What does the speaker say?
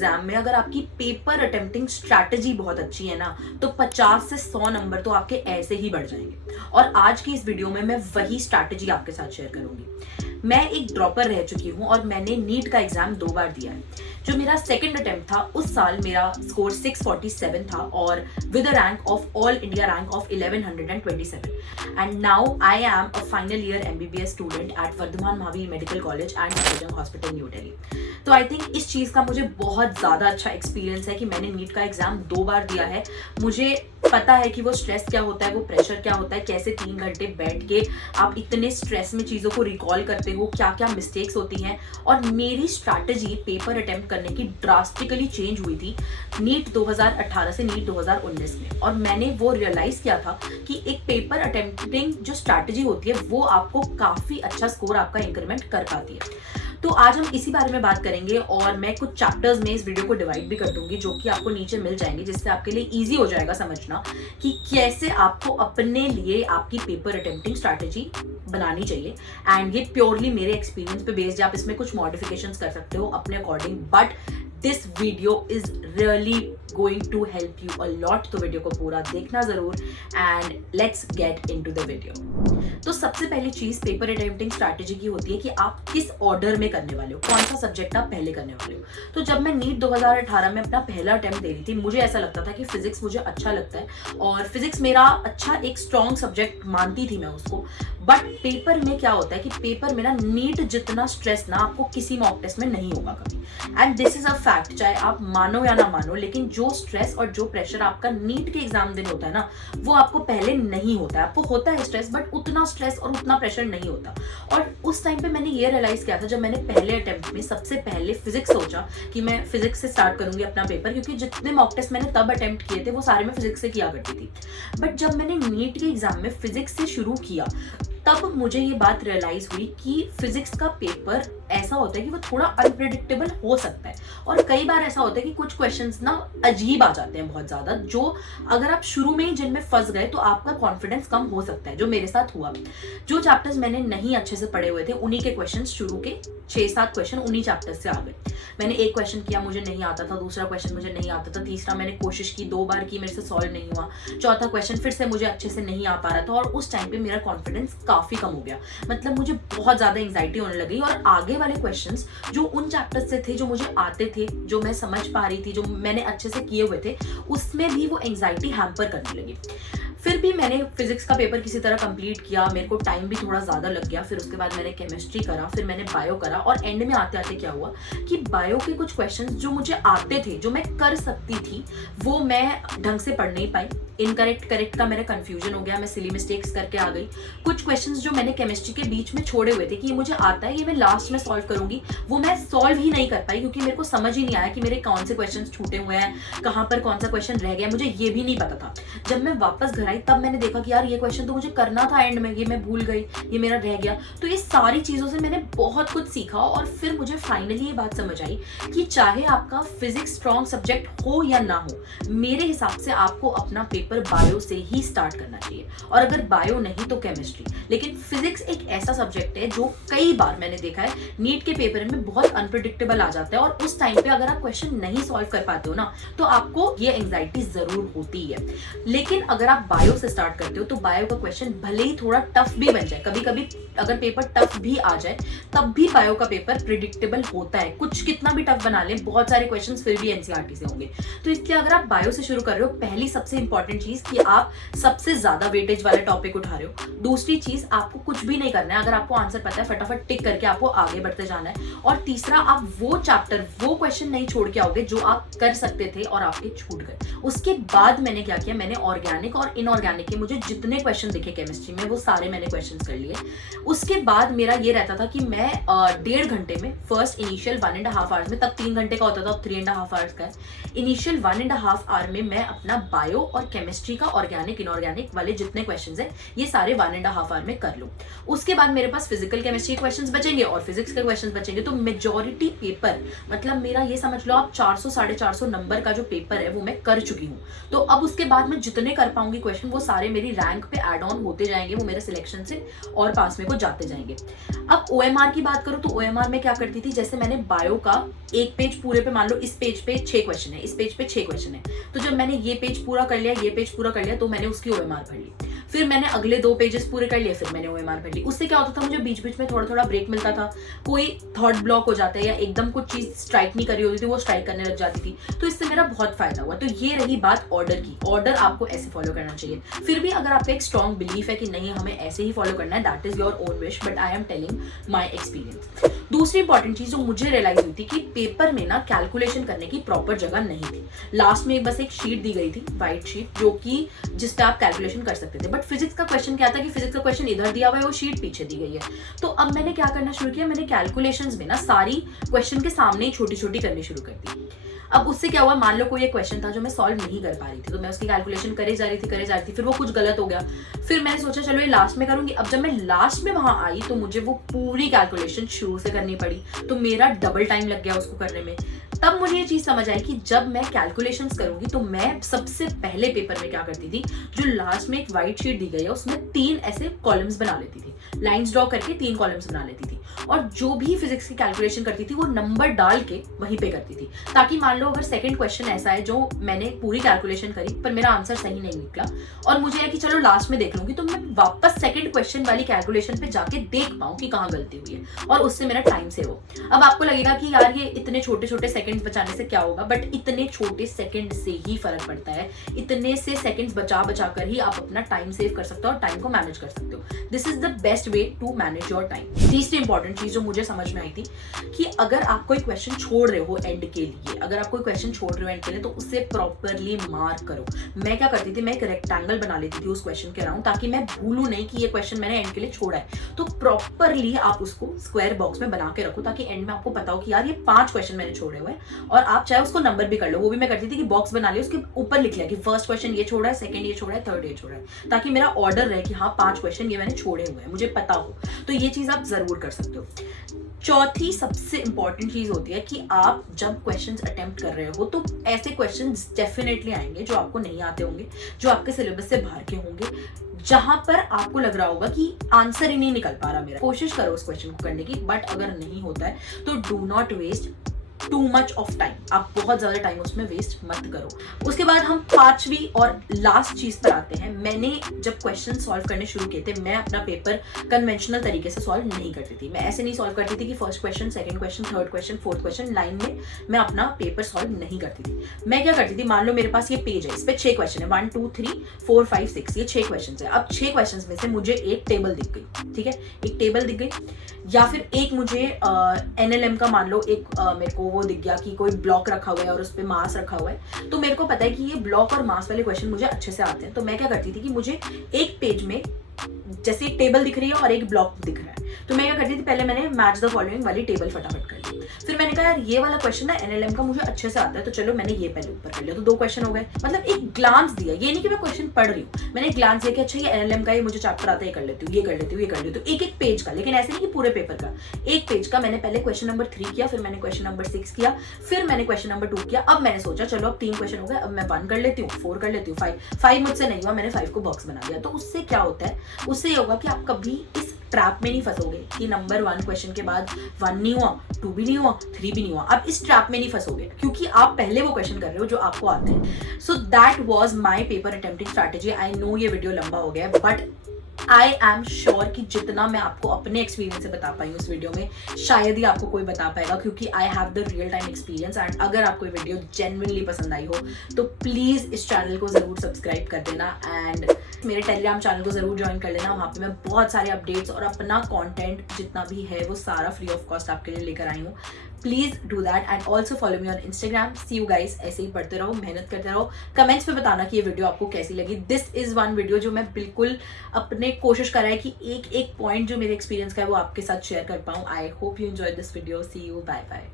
Exam में अगर आपकी पेपर अटेम्प्टिंग स्ट्रैटेजी बहुत अच्छी है ना, तो 50 से 100 नंबर तो आपके ऐसे ही बढ़ जाएंगे। और आज की इस वीडियो में मैं वही स्ट्रैटेजी आपके साथ शेयर करूंगी। मैं एक ड्रॉपर रह चुकी हूँ और मैंने नीट का एग्जाम 2 बार दिया है। जो मेरा सेकंड अटेम्प्ट था, उस साल मेरा स्कोर 647 था और with a rank of all India rank of 1127। And now I am a final year MBBS student at Vardhman Mahavir medical college and Safdarjung hospital New Delhi. तो आई थिंक इस चीज़ का मुझे बहुत ज़्यादा अच्छा एक्सपीरियंस है कि मैंने नीट का एग्जाम 2 बार दिया है। मुझे पता है कि वो स्ट्रेस क्या होता है, वो प्रेशर क्या होता है, कैसे 3 घंटे बैठ के आप इतने स्ट्रेस में चीज़ों को रिकॉल करते हो, क्या क्या मिस्टेक्स होती हैं। और मेरी स्ट्रैटेजी पेपर अटेम्प्ट करने की ड्रास्टिकली चेंज हुई थी नीट 2018 से नीट 2019 में। और मैंने वो रियलाइज़ किया था कि एक पेपर अटेम्प्टिंग जो स्ट्रैटेजी होती है वो आपको काफ़ी अच्छा स्कोर आपका इंक्रीमेंट कर पाती है। तो आज हम इसी बारे में बात करेंगे और मैं कुछ चैप्टर्स में इस वीडियो को डिवाइड भी कर दूंगी, जो कि आपको नीचे मिल जाएंगे, जिससे आपके लिए इजी हो जाएगा समझना कि कैसे आपको अपने लिए आपकी पेपर अटेम्प्टिंग स्ट्रैटेजी बनानी चाहिए। एंड ये प्योरली मेरे एक्सपीरियंस पे बेस्ड है, आप इसमें कुछ मॉडिफिकेशंस कर सकते हो अपने according, but this video is really going to help you a lot. तो वीडियो को पूरा देखना जरूर and let's get into the video. तो सबसे पहली चीज पेपर अटेम्प्टिंग स्ट्रैटेजी की होती है कि आप किस ऑर्डर में करने वाले हो, कौन सा सब्जेक्ट आप पहले करने वाले हो। तो जब मैं नीट 2018 में अपना पहला अटेम्प्ट दे रही थी, मुझे ऐसा लगता था कि फिजिक्स मुझे अच्छा लगता है और फिजिक्स मेरा अच्छा एक स्ट्रॉन्ग सब्जेक्ट मानती थी मैं उसको। बट पेपर में क्या होता है कि पेपर में ना नीट जितना स्ट्रेस ना आपको किसी मॉक टेस्ट में नहीं होगा कभी। And this is a fact, चाहे आप मानो या ना मानो, लेकिन जो स्ट्रेस और जो प्रेशर आपका नीट के एग्जाम दिन होता है ना, वो आपको पहले नहीं होता है। आपको होता है स्ट्रेस, बट उतना स्ट्रेस और उतना प्रेशर नहीं होता। और उस टाइम पे मैंने ये रियलाइज किया था जब मैंने पहले अटेम्प्ट में सबसे पहले फिजिक्स सोचा कि मैं फिजिक्स से स्टार्ट करूंगी अपना पेपर, क्योंकि जितने मॉक टेस्ट मैंने तब अटेम्प्ट किए थे वो सारे मैं फिजिक्स से किया करती थी। बट जब मैंने नीट के एग्जाम में फिजिक्स से शुरू किया, तब मुझे ये बात रियलाइज हुई कि फिजिक्स का पेपर ऐसा होता है कि वो थोड़ा अनप्रेडिक्टेबल हो सकता है। और कई बार ऐसा होता है कि कुछ क्वेश्चंस ना अजीब आ जाते हैं बहुत ज्यादा, जो अगर आप शुरू में ही जिनमें फंस गए तो आपका कॉन्फिडेंस कम हो सकता है, जो मेरे साथ हुआ। जो चैप्टर्स मैंने नहीं अच्छे से पढ़े हुए थे, उन्हीं के क्वेश्चन, शुरू के 6-7 क्वेश्चन उन्हीं चैप्टर्स से आ गए। मैंने एक क्वेश्चन किया, मुझे नहीं आता था, दूसरा क्वेश्चन मुझे नहीं आता था, तीसरा मैंने कोशिश की, 2 बार की, मेरे से सॉल्व नहीं हुआ, चौथा क्वेश्चन फिर से मुझे अच्छे से नहीं आ पा रहा था। और उस टाइम पे मेरा कॉन्फिडेंस काफी कम हो गया, मतलब मुझे बहुत ज्यादा एंग्जाइटी होने लगी। और आगे वाले क्वेश्चंस जो उन चैप्टर्स से थे, जो मुझे आते थे, जो मैं समझ पा रही थी, जो मैंने अच्छे से किए हुए थे, उसमें भी वो एंग्जाइटी हैम्पर करने लगी। फिर भी मैंने फिजिक्स का पेपर किसी तरह कंप्लीट किया, मेरे को टाइम भी थोड़ा ज़्यादा लग गया। फिर उसके बाद मैंने केमिस्ट्री करा, फिर मैंने बायो करा, और एंड में आते आते क्या हुआ कि बायो के कुछ क्वेश्चंस जो मुझे आते थे, जो मैं कर सकती थी, वो मैं ढंग से पढ़ नहीं पाई। इनकरेक्ट करेक्ट का मेरा कंफ्यूजन हो गया, मैं सिली मिस्टेक्स करके आ गई। कुछ क्वेश्चंस जो मैंने केमिस्ट्री के बीच में छोड़े हुए थे कि ये मुझे आता है, ये मैं लास्ट में सॉल्व करूंगी, वो मैं सॉल्व ही नहीं कर पाई, क्योंकि मेरे को समझ ही नहीं आया कि मेरे कौन से क्वेश्चन छूटे हुए हैं, कहाँ पर कौन सा क्वेश्चन रह गया, मुझे ये भी नहीं पता था। जब मैं वापस घर आई तब मैंने देखा कि यार ये क्वेश्चन तो मुझे करना था एंड में, ये मैं भूल गई, ये मेरा रह गया। तो ये सारी चीज़ों से मैंने बहुत कुछ सीखा और फिर मुझे फाइनली ये बात समझ आई कि चाहे आपका फिजिक्स स्ट्रॉन्ग सब्जेक्ट हो या ना हो, मेरे हिसाब से आपको अपना पेपर बायो से ही स्टार्ट करना चाहिए। और अगर बायो नहीं तो केमिस्ट्री। लेकिन फिजिक्स एक ऐसा सब्जेक्ट है जो कई बार मैंने देखा है नीट के पेपर में बहुत अनप्रेडिक्टेबल आ जाता है, और उस टाइम पे अगर आप क्वेश्चन नहीं सॉल्व कर पाते हो ना, तो आपको ये एंग्जाइटी जरूर होती है। लेकिन अगर आप बायो से स्टार्ट करते हो तो बायो का क्वेश्चन भले ही थोड़ा टफ भी बन जाए, कभी कभी अगर पेपर टफ भी आ जाए तब भी बायो का पेपर प्रिडिक्टेबल होता है। कुछ कितना भी टफ बना ले, बहुत सारे क्वेश्चंस फिर भी एनसीईआरटी से होंगे। तो इसलिए अगर आप बायो से शुरू कर रहे हो, पहली सबसे इंपॉर्टेंट चीज कि आप सबसे ज्यादा वेटेज वाले टॉपिक उठा रहे हो। दूसरी चीज, आपको कुछ भी नहीं करना है, अगर आपको आंसर पता है फटाफट टिक करके आपको आगे बढ़ते जाना है। और तीसरा, आप वो चैप्टर, वो क्वेश्चन नहीं छोड़ के आओगे जो आप कर सकते थे और आपके छूट गए। उसके बाद मैंने क्या किया, मैंने ऑर्गेनिक और इनऑर्गेनिक के मुझे जितने क्वेश्चन दिखे केमिस्ट्री में, वो सारे मैंने क्वेश्चन कर लिए। उसके बाद मेरा ये रहता था कि मैं 1.5 घंटे में, फर्स्ट इनिशियल 1.5 आवर्स में, तब 3 घंटे का होता था, अब 3.5 आवर्स का है। इनिशियल 1.5 आवर में मैं अपना बायो और केमिस्ट्री का ऑर्गेनिक इनऑर्गेनिक वाले जितने क्वेश्चंस हैं, ये सारे 1.5 आवर में कर लूँ। उसके बाद मेरे पास फिजिकल केमिस्ट्री के क्वेश्चंस बचेंगे और फिजिक्स के क्वेश्चंस बचेंगे। तो मेजॉरिटी पेपर, मतलब मेरा ये समझ लो आप 400-450 नंबर का जो पेपर है वो मैं कर चुकी हूँ। तो अब उसके बाद मैं जितने कर पाऊंगी क्वेश्चन क्वेश्चन वो सारे मेरी रैंक पे ऐड ऑन होते जाएंगे, वो मेरे सिलेक्शन से और पास में को जाते जाएंगे। अब OMR की बात करूँ तो OMR में क्या करती थी, जैसे मैंने बायो का एक पेज पूरे पे, मान लो इस पेज पे 6 क्वेश्चन है, इस पेज पे 6 क्वेश्चन है, तो जब मैंने ये पेज पूरा कर लिया, ये पेज पूरा कर लिया, तो मैंने उसकी OMR भर ली। फिर मैंने अगले 2 पेजेस पूरे कर लिए, फिर मैंने OMR भर ली। उससे क्या होता था, मुझे बीच बीच में थोड़ा थोड़ा ब्रेक मिलता था, कोई थॉट ब्लॉक हो जाता है या एकदम कुछ चीज स्ट्राइक नहीं कर रही होती थी, वो स्ट्राइक करने लग जाती थी, तो इससे मेरा बहुत फायदा हुआ। तो ये रही बात ऑर्डर की, ऑर्डर आपको ऐसे फॉलो करना चाहिए। फिर भी अगर आपका एक स्ट्रॉन्ग बिलीफ है कि नहीं हमें ऐसे ही फॉलो करना है, that is your own wish, but I am telling my experience. दूसरी इंपॉर्टेंट चीज जो मुझे रियलाइज हुई थी कि पेपर में ना कैलकुलेशन करने की प्रॉपर जगह नहीं थी। लास्ट में बस एक शीट दी गई थी, व्हाइट शीट, जो कि जिस पे आप कैलकुलेशन कर सकते थे, बट फिजिक्स का क्वेश्चन क्या था कि फिजिक्स का क्वेश्चन इधर दिया हुआ है, वो शीट पीछे दी गई है। तो अब मैंने क्या करना शुरू किया, मैंने कैलकुलेशंस में ना सारी क्वेश्चन के सामने ही छोटी छोटी करनी शुरू कर दी। अब उससे क्या हुआ, मान लो कोई एक क्वेश्चन था जो मैं सॉल्व नहीं कर पा रही थी, तो मैं उसकी कैलकुलेशन करे जा रही थी, फिर वो कुछ गलत हो गया, फिर मैंने सोचा चलो ये लास्ट में करूंगी। अब जब मैं लास्ट में वहां आई तो मुझे वो पूरी कैलकुलेशन शुरू से करनी पड़ी, तो मेरा डबल टाइम लग गया उसको करने में। तब मुझे ये चीज समझ आई कि जब मैं कैलकुलेशंस करूंगी तो मैं सबसे पहले पेपर में क्या करती थी, जो लास्ट में एक व्हाइट शीट दी गई है उसमें 3 ऐसे कॉलम्स बना लेती थी, लाइंस ड्रॉ करके 3 कॉलम्स बना लेती थी, और जो भी फिजिक्स की कैलकुलेशन करती थी वो नंबर डाल के वहीं पे करती थी, ताकि मान लो अगर सेकंड क्वेश्चन ऐसा है जो मैंने पूरी कैलकुलेशन करी पर मेरा आंसर सही नहीं निकला और मुझे है कि चलो लास्ट में देख लूंगी, तो मैं वापस सेकंड क्वेश्चन वाली कैलकुलेशन पे जाके देख पाऊं कि कहाँ गलती हुई है और उससे मेरा टाइम सेव हो। अब आपको लगेगा कि यार ये इतने छोटे छोटे सेकंड्स बचाने से क्या होगा, बट इतने छोटे सेकंड से ही फर्क पड़ता है। इतने से सेकंड्स बचा बचा कर ही आप अपना टाइम सेव कर सकते हो और टाइम को मैनेज कर सकते हो। This is the best way to manage your time. तीसरी इंपॉर्टेंट चीज जो मुझे समझ में आई थी कि अगर आप कोई क्वेश्चन छोड़ रहे हो एंड के लिए, अगर आप कोई क्वेश्चन छोड़ रहे हो एंड के लिए, तो उसे प्रॉपरली मार्क करो। मैं क्या करती थी, मैं एक रेक्टेंगल बना लेती थी उस क्वेश्चन के अराउंड, ताकि मैं भूलूं नहीं कि ये क्वेश्चन मैंने एंड के लिए छोड़ा है। तो प्रॉपरली आप उसको स्क्वायर बॉक्स में बना के रखो, ताकि एंड में आपको पता हो कि यार ये 5 क्वेश्चन मैंने छोड़े हुए हैं, और आप चाहे उसको नंबर भी कर लो। वो भी मैं करती थी कि बॉक्स बना लिया, उसके ऊपर लिख लिया कि फर्स्ट क्वेश्चन ये छोड़ा है, सेकंड ये छोड़ा है, थर्ड ये छोड़ा है, ताकि मेरा ऑर्डर रहे कि हाँ 5 क्वेश्चन ये मैंने छोड़े हुए हैं, मुझे पता हो। तो ये चीज आप जरूर कर सकते हो। चौथी सबसे इंपॉर्टेंट चीज होती है कि आप जब क्वेश्चंस अटेम्प्ट कर रहे हो तो ऐसे क्वेश्चंस डेफिनेटली आएंगे जो आपको नहीं आते होंगे, जो आपके सिलेबस से बाहर के होंगे, जहां पर आपको लग रहा होगा कि आंसर ही नहीं निकल पा रहा मेरा। कोशिश करो उस क्वेश्चन को करने की, बट अगर नहीं होता है तो do not waste too much of time. आप बहुत ज्यादा टाइम उसमें वेस्ट मत करो। उसके बाद हम 5वीं और लास्ट चीज पर आते हैं। मैंने जब क्वेश्चन सॉल्व करने शुरू किए थे, मैं अपना पेपर कन्वेंशनल तरीके से सॉल्व नहीं करती थी। मैं ऐसे नहीं सॉल्व करती थी कि first question, second question, third question, fourth question line में मैं अपना पेपर सॉल्व नहीं करती थी। मैं क्या करती थी, मान लो मेरे पास ये पेज है, इस पे 6 क्वेश्चन है, 1 2 3 4 5 6, ये 6 क्वेश्चन है। अब 6 क्वेश्चन में से मुझे एक टेबल दिख गई, ठीक है, एक टेबल दिख गई, या फिर एक मुझे NLM का मान लो एक मेरे को वो दिख गया कि कोई ब्लॉक रखा हुआ है और उस पर मास रखा हुआ है, तो मेरे को पता है कि ये ब्लॉक और मास वाले क्वेश्चन मुझे अच्छे से आते हैं। तो मैं क्या करती थी कि मुझे एक पेज में जैसे एक टेबल दिख रही है और एक ब्लॉक दिख रहा है, तो मैं क्या करती थी, पहले मैंने मैच द फॉलोइंग वाली टेबल फटाफट कर ली। फिर मैंने कहा यार ये वाला क्वेश्चन ना NLM का मुझे अच्छे से आता है, तो चलो मैंने ये पहले ऊपर कर लिया, तो 2 क्वेश्चन हो गए। मतलब एक ग्लांस दिया, ये नहीं कि मैं क्वेश्चन पढ़ रही हूँ, मैंने ग्लांस दिया कि अच्छा ये NLM का, ये मुझे चैप्टर आता है, ये कर लेती हूँ, ये कर लेती हूँ, ये कर लेती हूँ, एक एक पेज का। लेकिन ऐसे नहीं कि पूरे पेपर का, एक पेज का। मैंने पहले क्वेश्चन नंबर 3 किया, फिर मैंने क्वेश्चन नंबर 6 किया, फिर मैंने क्वेश्चन नंबर 2 किया। अब मैंने सोचा चलो अब 3 क्वेश्चन हो गए, अब मैं 1 कर लेती हूँ, 4 कर लेती हूँ, 5 मुझसे नहीं हुआ, मैंने 5 को बॉक्स बना दिया। तो उससे क्या होता है, उससे ये होगा कि आप कभी इस ट्रैप में नहीं फंसोगे कि नंबर 1 क्वेश्चन के बाद 1 नहीं हुआ, 2 भी नहीं हुआ, 3 भी नहीं हुआ। आप इस ट्रैप में नहीं फंसोगे क्योंकि आप पहले वो क्वेश्चन कर रहे हो जो आपको आते हैं। So that was my paper attempting strategy. I know ये वीडियो लंबा हो गया है, बट आई एम श्योर कि जितना मैं आपको अपने एक्सपीरियंस से बता पाई हूँ इस वीडियो में, शायद ही आपको कोई बता पाएगा, क्योंकि I have the real time experience. And अगर आपको ये वीडियो जेन्युइनली पसंद आई हो तो प्लीज़ इस चैनल को ज़रूर सब्सक्राइब कर देना एंड मेरे टेलीग्राम चैनल को ज़रूर ज्वाइन कर लेना। वहाँ पे मैं बहुत सारे अपडेट्स और अपना कंटेंट जितना भी है वो सारा फ्री ऑफ कॉस्ट आपके लिए लेकर आई हूँ। Please do that and also follow me on Instagram. See you guys, ऐसे ही पढ़ते रहो, मेहनत करते रहो। कमेंट्स में बताना कि ये वीडियो आपको कैसी लगी। दिस इज वन वीडियो जो मैं बिल्कुल अपने कोशिश कर रहा है कि एक एक पॉइंट जो मेरे एक्सपीरियंस का है वो आपके साथ शेयर कर पाऊँ। I hope you enjoy this video. See you, bye bye.